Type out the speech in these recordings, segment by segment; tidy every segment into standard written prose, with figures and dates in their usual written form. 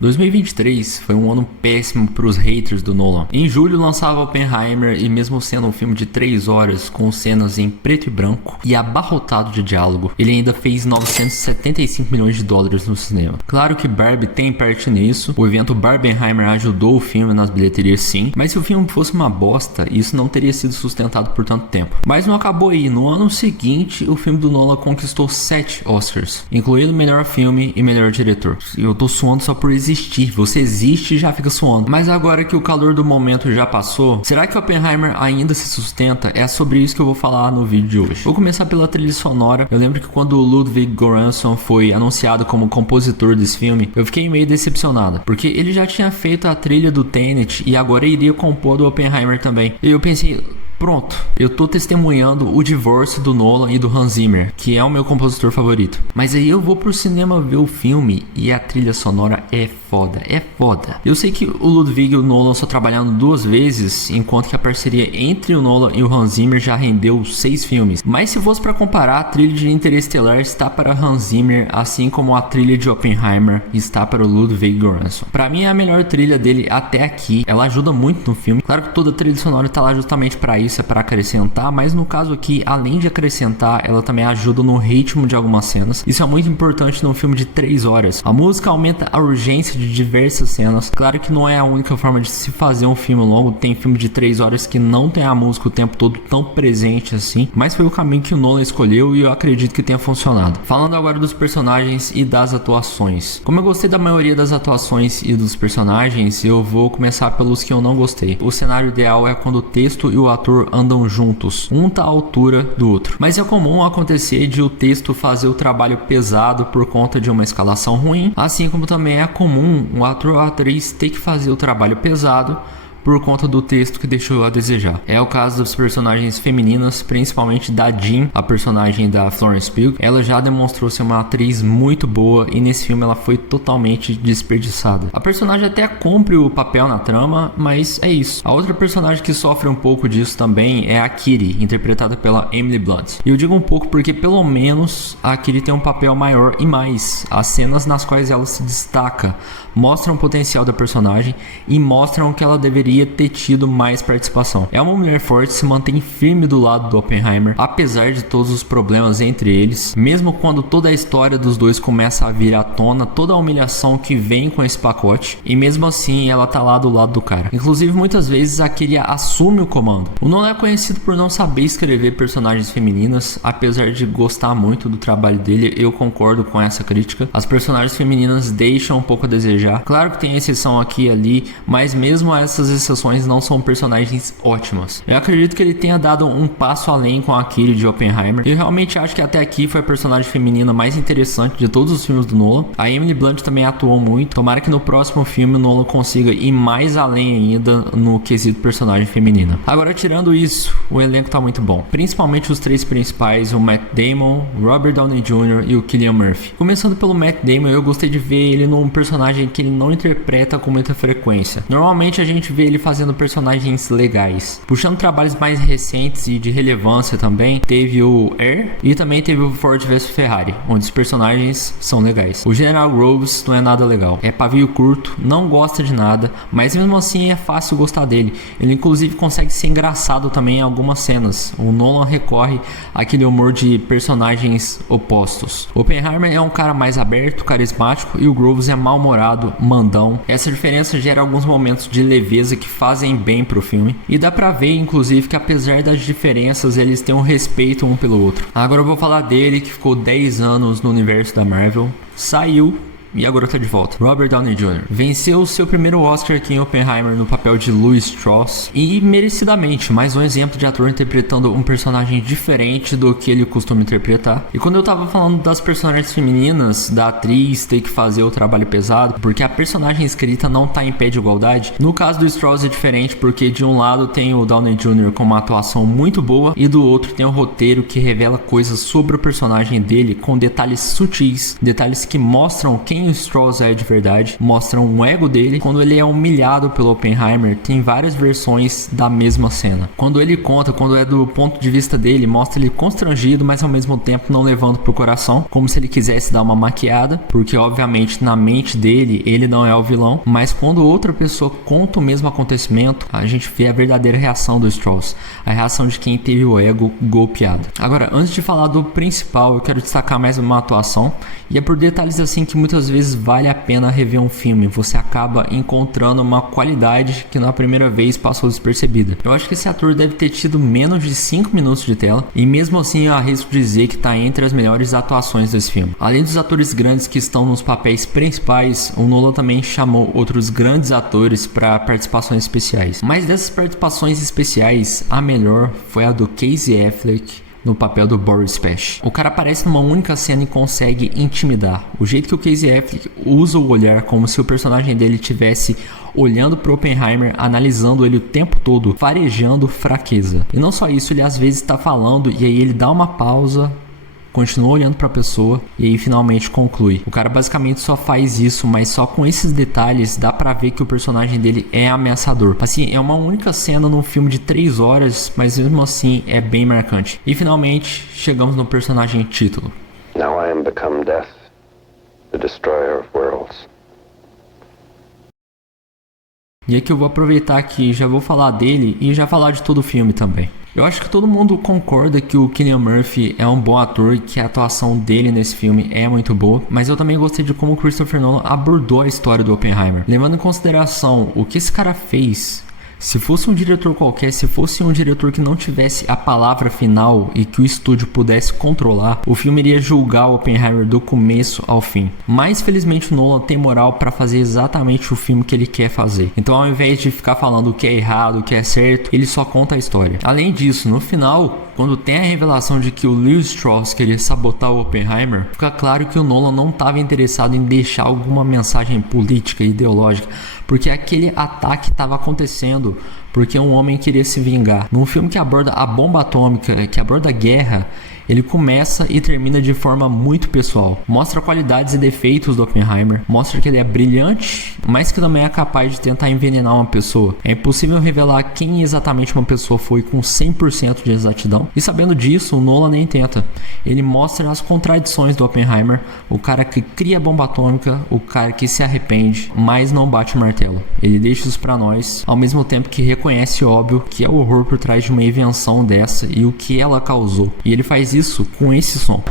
2023 foi um ano péssimo para os haters do Nolan. Em julho lançava Oppenheimer e mesmo sendo um filme de 3 horas com cenas em preto e branco e abarrotado de diálogo, ele ainda fez 975 milhões de dólares no cinema. Claro que Barbie tem parte nisso, o evento Barbenheimer ajudou o filme nas bilheterias sim, mas se o filme fosse uma bosta, isso não teria sido sustentado por tanto tempo. Mas não acabou aí, no ano seguinte o filme do Nolan conquistou 7 Oscars, incluindo melhor filme e melhor diretor. E eu tô suando só por existir, você existe e já fica suando. Mas agora que o calor do momento já passou, será que Oppenheimer ainda se sustenta? É sobre isso que eu vou falar no vídeo de hoje. Vou começar pela trilha sonora. Eu lembro que quando o Ludwig Göransson foi anunciado como compositor desse filme, eu fiquei meio decepcionado, porque ele já tinha feito a trilha do Tenet e agora iria compor do Oppenheimer também. E eu pensei, pronto, eu tô testemunhando o divórcio do Nolan e do Hans Zimmer, que é o meu compositor favorito. Mas aí eu vou pro cinema ver o filme e a trilha sonora é foda, é foda. Eu sei que o Ludwig e o Nolan só trabalharam 2 vezes, enquanto que a parceria entre o Nolan e o Hans Zimmer já rendeu 6 filmes. Mas se fosse para comparar, a trilha de Interestelar está para Hans Zimmer, assim como a trilha de Oppenheimer está para o Ludwig Göransson. Para mim é a melhor trilha dele até aqui. Ela ajuda muito no filme. Claro que toda a trilha sonora tá lá justamente para isso, é para acrescentar, mas no caso aqui, além de acrescentar, ela também ajuda no ritmo de algumas cenas. Isso é muito importante num filme de 3 horas. A música aumenta a urgência de diversas cenas. Claro que não é a única forma de se fazer um filme longo. Tem filme de 3 horas que não tem a música o tempo todo tão presente assim, mas foi o caminho que o Nolan escolheu e eu acredito que tenha funcionado. Falando agora dos personagens e das atuações. Como eu gostei da maioria das atuações e dos personagens, eu vou começar pelos que eu não gostei. O cenário ideal é quando o texto e o ator andam juntos, um tá à altura do outro. Mas é comum acontecer de o texto fazer o trabalho pesado por conta de uma escalação ruim, assim como também é comum um ator ou atriz ter que fazer o trabalho pesado por conta do texto que deixou a desejar. É o caso das personagens femininas, principalmente da Jean, a personagem da Florence Pugh. Ela já demonstrou ser uma atriz muito boa e nesse filme ela foi totalmente desperdiçada. A personagem até cumpre o papel na trama, mas é isso. A outra personagem que sofre um pouco disso também é a Kitty, interpretada pela Emily Blunt. E eu digo um pouco porque pelo menos a Kitty tem um papel maior e mais. As cenas nas quais ela se destaca mostram o potencial da personagem e mostram que ela deveria ter tido mais participação. É uma mulher forte, se mantém firme do lado do Oppenheimer, apesar de todos os problemas entre eles, mesmo quando toda a história dos dois começa a vir à tona, toda a humilhação que vem com esse pacote, e mesmo assim ela tá lá do lado do cara. Inclusive muitas vezes a Kyria assume o comando. O Nolan é conhecido por não saber escrever personagens femininas, apesar de gostar muito do trabalho dele, eu concordo com essa crítica. As personagens femininas deixam um pouco a desejar. Claro que tem exceção aqui e ali, mas mesmo essas exceções não são personagens ótimas. Eu acredito que ele tenha dado um passo além com a Kitty de Oppenheimer. Eu realmente acho que até aqui foi a personagem feminina mais interessante de todos os filmes do Nolan. A Emily Blunt também atuou muito. Tomara que no próximo filme o Nolan consiga ir mais além ainda no quesito personagem feminina. Agora, tirando isso, o elenco tá muito bom. Principalmente os 3 principais, o Matt Damon, Robert Downey Jr. e o Cillian Murphy. Começando pelo Matt Damon, eu gostei de ver ele num personagem que ele não interpreta com muita frequência. Normalmente a gente vê ele fazendo personagens legais. Puxando trabalhos mais recentes e de relevância também, teve o Air e também teve o Ford vs Ferrari, onde os personagens são legais. O General Groves não é nada legal. É pavio curto, não gosta de nada, mas mesmo assim é fácil gostar dele. Ele inclusive consegue ser engraçado também em algumas cenas. O Nolan recorre àquele humor de personagens opostos. O Oppenheimer é um cara mais aberto, carismático e o Groves é mal-humorado, mandão. Essa diferença gera alguns momentos de leveza que fazem bem pro filme e dá pra ver inclusive que apesar das diferenças eles têm um respeito um pelo outro. Agora eu vou falar dele que ficou 10 anos no universo da Marvel, saiu e agora tá de volta. Robert Downey Jr. venceu seu primeiro Oscar aqui em Oppenheimer no papel de Louis Strauss e merecidamente, mais um exemplo de ator interpretando um personagem diferente do que ele costuma interpretar. E quando eu tava falando das personagens femininas, da atriz ter que fazer o trabalho pesado, porque a personagem escrita não tá em pé de igualdade, no caso do Strauss é diferente porque de um lado tem o Downey Jr. com uma atuação muito boa e do outro tem um roteiro que revela coisas sobre o personagem dele com detalhes sutis, detalhes que mostram quem o Strauss é de verdade, mostram o ego dele. Quando ele é humilhado pelo Oppenheimer, tem várias versões da mesma cena. Quando ele conta, quando é do ponto de vista dele, mostra ele constrangido, mas ao mesmo tempo não levando pro coração, como se ele quisesse dar uma maquiada, porque obviamente na mente dele, ele não é o vilão. Mas quando outra pessoa conta o mesmo acontecimento, a gente vê a verdadeira reação do Strauss, a reação de quem teve o ego golpeado. Agora, antes de falar do principal, eu quero destacar mais uma atuação, e é por detalhes assim que muitas vezes vale a pena rever um filme. Você acaba encontrando uma qualidade que na primeira vez passou despercebida. Eu acho que esse ator deve ter tido menos de 5 minutos de tela, e mesmo assim eu arrisco dizer que está entre as melhores atuações desse filme. Além dos atores grandes que estão nos papéis principais, o Nolan também chamou outros grandes atores para participações especiais. Mas dessas participações especiais, a melhor foi a do Casey Affleck no papel do Boris Pesch. O cara aparece numa única cena e consegue intimidar. O jeito que o Casey Affleck usa o olhar, como se o personagem dele estivesse olhando pro Oppenheimer, analisando ele o tempo todo, farejando fraqueza. E não só isso, ele às vezes está falando e aí ele dá uma pausa, continua olhando para a pessoa e aí finalmente conclui. O cara basicamente só faz isso, mas só com esses detalhes dá pra ver que o personagem dele é ameaçador. Assim, é uma única cena num filme de 3 horas, mas mesmo assim é bem marcante. E finalmente chegamos no personagem título. Now I am become death, the destroyer of worlds. E aqui eu vou aproveitar aqui, já vou falar dele e já falar de todo o filme também. Eu acho que todo mundo concorda que o Cillian Murphy é um bom ator e que a atuação dele nesse filme é muito boa, mas eu também gostei de como o Christopher Nolan abordou a história do Oppenheimer, levando em consideração o que esse cara fez. Se fosse um diretor qualquer, se fosse um diretor que não tivesse a palavra final e que o estúdio pudesse controlar, o filme iria julgar o Oppenheimer do começo ao fim. Mas felizmente o Nolan tem moral para fazer exatamente o filme que ele quer fazer. Então ao invés de ficar falando o que é errado, o que é certo, ele só conta a história. Além disso, no final, quando tem a revelação de que o Lewis Strauss queria sabotar o Oppenheimer, fica claro que o Nolan não estava interessado em deixar alguma mensagem política, ideológica, porque aquele ataque estava acontecendo porque um homem queria se vingar. Num filme que aborda a bomba atômica, que aborda a guerra, ele começa e termina de forma muito pessoal. Mostra qualidades e defeitos do Oppenheimer, mostra que ele é brilhante, mas que também é capaz de tentar envenenar uma pessoa. É impossível revelar quem exatamente uma pessoa foi com 100% de exatidão, e sabendo disso, o Nolan nem tenta. Ele mostra as contradições do Oppenheimer, o cara que cria a bomba atômica, o cara que se arrepende, mas não bate o martelo. Ele deixa isso pra nós, ao mesmo tempo que reconhece, óbvio, que é o horror por trás de uma invenção dessa e o que ela causou. E ele faz isso com esse som.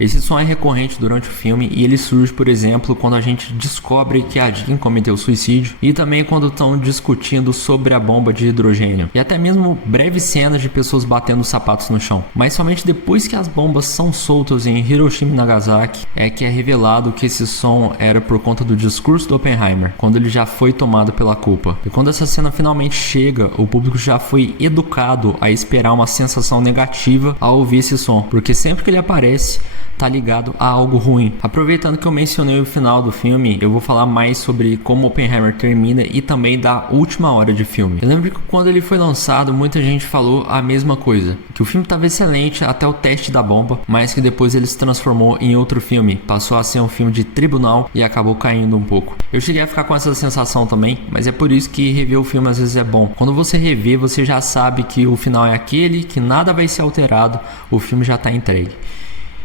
Esse som é recorrente durante o filme e ele surge, por exemplo, quando a gente descobre que a Jean cometeu suicídio e também quando estão discutindo sobre a bomba de hidrogênio e até mesmo breves cenas de pessoas batendo os sapatos no chão. Mas somente depois que as bombas são soltas em Hiroshima e Nagasaki é que é revelado que esse som era por conta do discurso do Oppenheimer, quando ele já foi tomado pela culpa. E quando essa cena finalmente chega, o público já foi educado a esperar uma sensação negativa ao ouvir esse som, porque sempre que ele aparece tá ligado a algo ruim. Aproveitando que eu mencionei o final do filme, eu vou falar mais sobre como Oppenheimer termina e também da última hora de filme. Eu lembro que quando ele foi lançado, muita gente falou a mesma coisa, que o filme estava excelente até o teste da bomba, mas que depois ele se transformou em outro filme, passou a ser um filme de tribunal e acabou caindo um pouco. Eu cheguei a ficar com essa sensação também, mas é por isso que rever o filme às vezes é bom. Quando você revê, você já sabe que o final é aquele, que nada vai ser alterado, o filme já está entregue.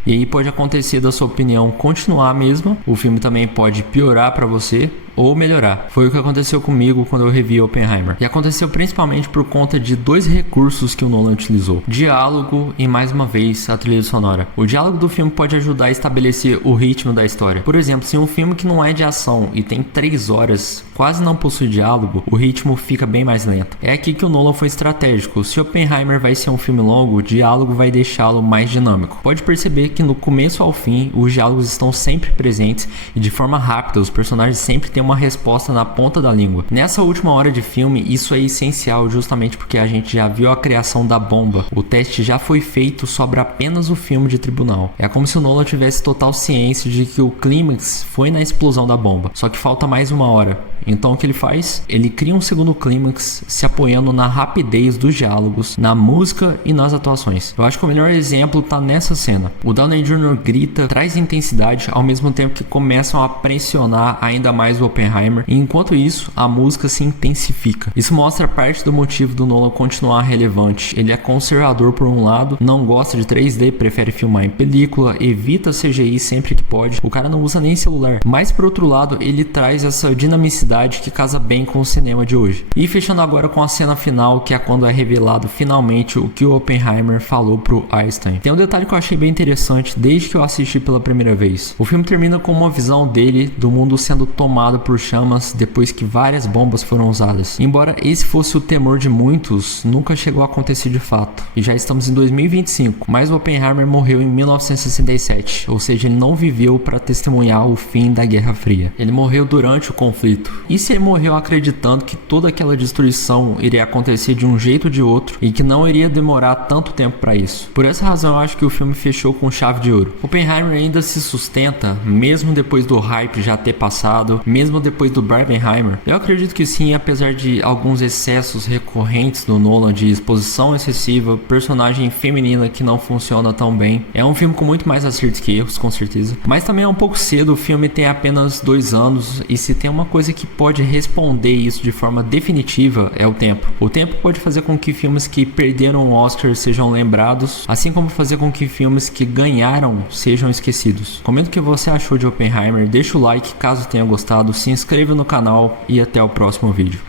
E aí pode acontecer da sua opinião continuar a mesma, o filme também pode piorar para você ou melhorar. Foi o que aconteceu comigo quando eu revi Oppenheimer. E aconteceu principalmente por conta de 2 recursos que o Nolan utilizou: diálogo e, mais uma vez, a trilha sonora. O diálogo do filme pode ajudar a estabelecer o ritmo da história. Por exemplo, se um filme que não é de ação e tem 3 horas quase não possui diálogo, o ritmo fica bem mais lento. É aqui que o Nolan foi estratégico. Se Oppenheimer vai ser um filme longo, o diálogo vai deixá-lo mais dinâmico. Pode perceber que no começo ao fim, os diálogos estão sempre presentes e de forma rápida, os personagens sempre têm uma resposta na ponta da língua. Nessa última hora de filme, isso é essencial justamente porque a gente já viu a criação da bomba. O teste já foi feito, sobra apenas o filme de tribunal. É como se o Nolan tivesse total ciência de que o clímax foi na explosão da bomba, só que falta mais uma hora. Então o que ele faz? Ele cria um segundo clímax se apoiando na rapidez dos diálogos, na música e nas atuações. Eu acho que o melhor exemplo tá nessa cena. O Downey Jr. grita, traz intensidade, ao mesmo tempo que começam a pressionar ainda mais o Oppenheimer, e enquanto isso, a música se intensifica. Isso mostra parte do motivo do Nolan continuar relevante. Ele é conservador por um lado, não gosta de 3D, prefere filmar em película, evita CGI sempre que pode. O cara não usa nem celular. Mas por outro lado, ele traz essa dinamicidade que casa bem com o cinema de hoje. E fechando agora com a cena final, que é quando é revelado finalmente o que o Oppenheimer falou pro Einstein. Tem um detalhe que eu achei bem interessante desde que eu assisti pela primeira vez. O filme termina com uma visão dele do mundo sendo tomado por chamas depois que várias bombas foram usadas. Embora esse fosse o temor de muitos, nunca chegou a acontecer de fato. E já estamos em 2025, mas o Oppenheimer morreu em 1967, ou seja, ele não viveu para testemunhar o fim da Guerra Fria. Ele morreu durante o conflito. E se ele morreu acreditando que toda aquela destruição iria acontecer de um jeito ou de outro e que não iria demorar tanto tempo para isso? Por essa razão eu acho que o filme fechou com chave de ouro. Oppenheimer ainda se sustenta, mesmo depois do hype já ter passado, mesmo depois do Barbenheimer. Eu acredito que sim, apesar de alguns excessos recorrentes do Nolan de exposição excessiva, personagem feminina que não funciona tão bem. É um filme com muito mais acertos que erros, com certeza. Mas também é um pouco cedo, o filme tem apenas 2 anos e se tem uma coisa que pode responder isso de forma definitiva é o tempo. O tempo pode fazer com que filmes que perderam o Oscar sejam lembrados, assim como fazer com que filmes que ganharam sejam esquecidos. Comenta o que você achou de Oppenheimer, deixa o like caso tenha gostado, se inscreva no canal e até o próximo vídeo.